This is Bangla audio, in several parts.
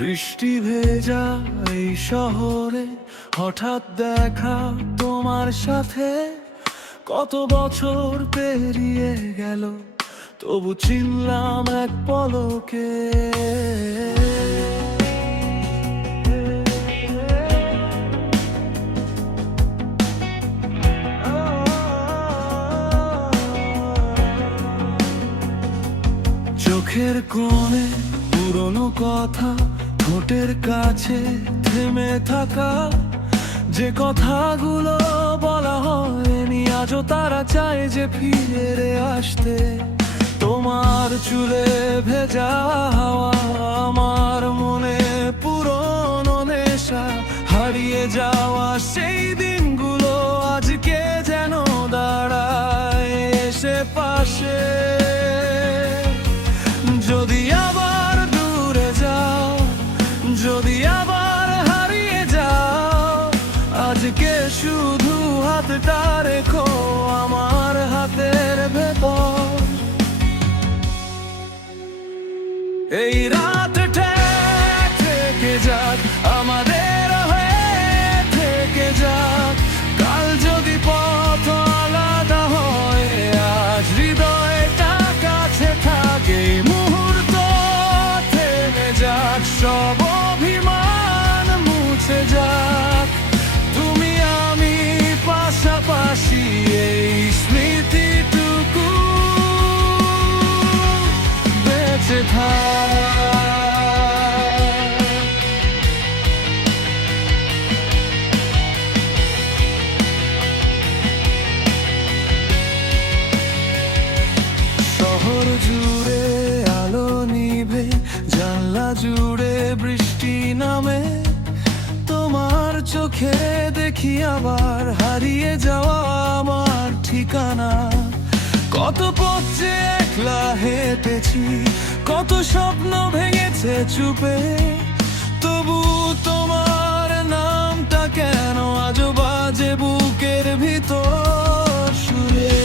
বৃষ্টি ভেজা এই শহরে হঠাৎ দেখা তোমার সাথে, কত বছর পেরিয়ে গেল তবু চিনলাম এক পলকে। চোখের কোণে পুরনো কথা, ঠোঁটের কাছে থেমে থাকা, যে কথাগুলো বলা হয়নি আজও তারা চায় যে ফিরে আসতে। তোমার চুলে ভেজা হাওয়া, আমার মনে পুরনো নেশা, হারিয়ে যাওয়া সেই দিনগুলো আজকে যেন দাঁড়ায় এসে পাশে। যদি আবার দূরে যাও, যদি আবার হারিয়ে যাও, আজকে শুধু হাতটা রেখো আমার হাতের ভেতর। এই রাতটা থেকে যাক আমাদের হয়ে, থেকে যাক কাল যদি পথ আলাদা হয়, আজ হৃদয়টা কাছে থাকে। মুহূর্ত থেমে যাক, সব অভিমান মুছে যাক, তুমি আমি পাশাপাশি এই স্মৃতিটুকু বেঁচে থাক। শহর জুড়ে আলো নিভে, জানলা জুড়ে বৃষ্টি নামে, তোমার চোখে দেখি আবার হারিয়ে যাওয়া আমার ঠিকানা। কত পথ যে একলা হেঁটেছি, কত স্বপ্ন ভেঙেছে চুপে, তবু তোমার নামটা কেন আজও বাজে বুকের ভিতর সুরে।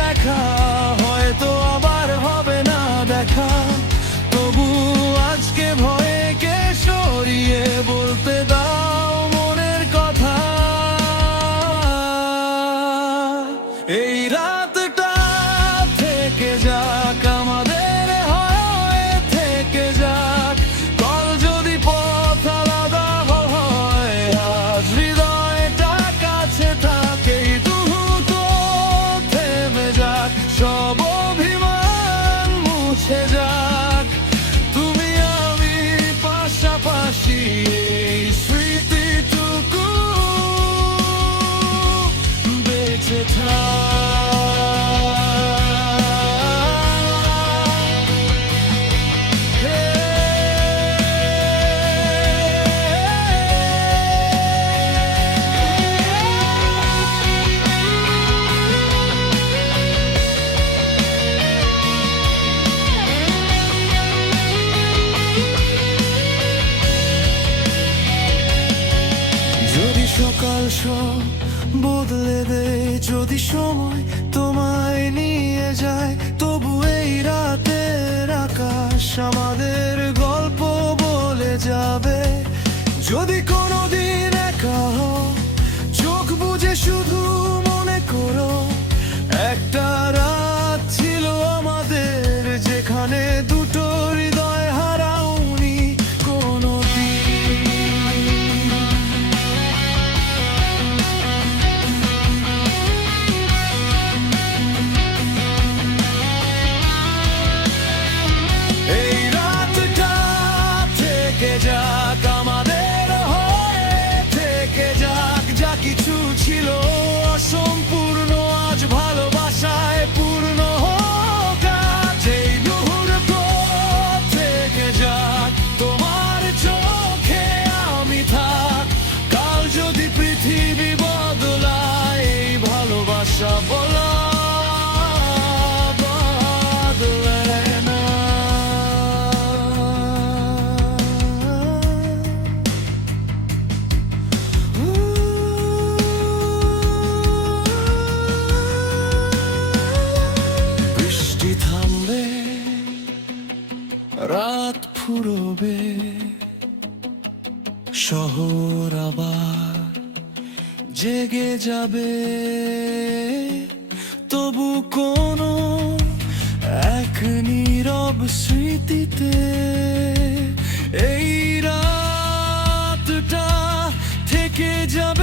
দেখা হয়তো আবার হবে না দেখা, তবু আজকে ভয়কে সরিয়ে বলতে দাও মনের কথা। এই রাতটা থেকে যাক আমাদের হয়ে, থেকে যাক কাল যদি পথ আলাদা হয়, আজ হৃদয়টা কাছে থাকে। সব অভিমান মুছে যাক, তুমি আমি পাশাপাশি এই স্মৃতিটুকু বেঁচে থাক। সকাল সব বদলে দেয়, যদি সময় তোমায় নিয়ে যায়, তবু এই রাতের আকাশ আমাদের গল্প বলে যাবে। যদি কোনোদিন একা হও, চোখ বুজে শুধু মনে করো একটা রাত ছিল আমাদের, যেখানে দুটো হৃদয় হারাওনি কোনোদিন। যাক আমাদের হয়ে, শহর আবার জেগে যাবে, তবু কোনো এক নীরব স্মৃতিতে এই রাতটা থেকে যাবে।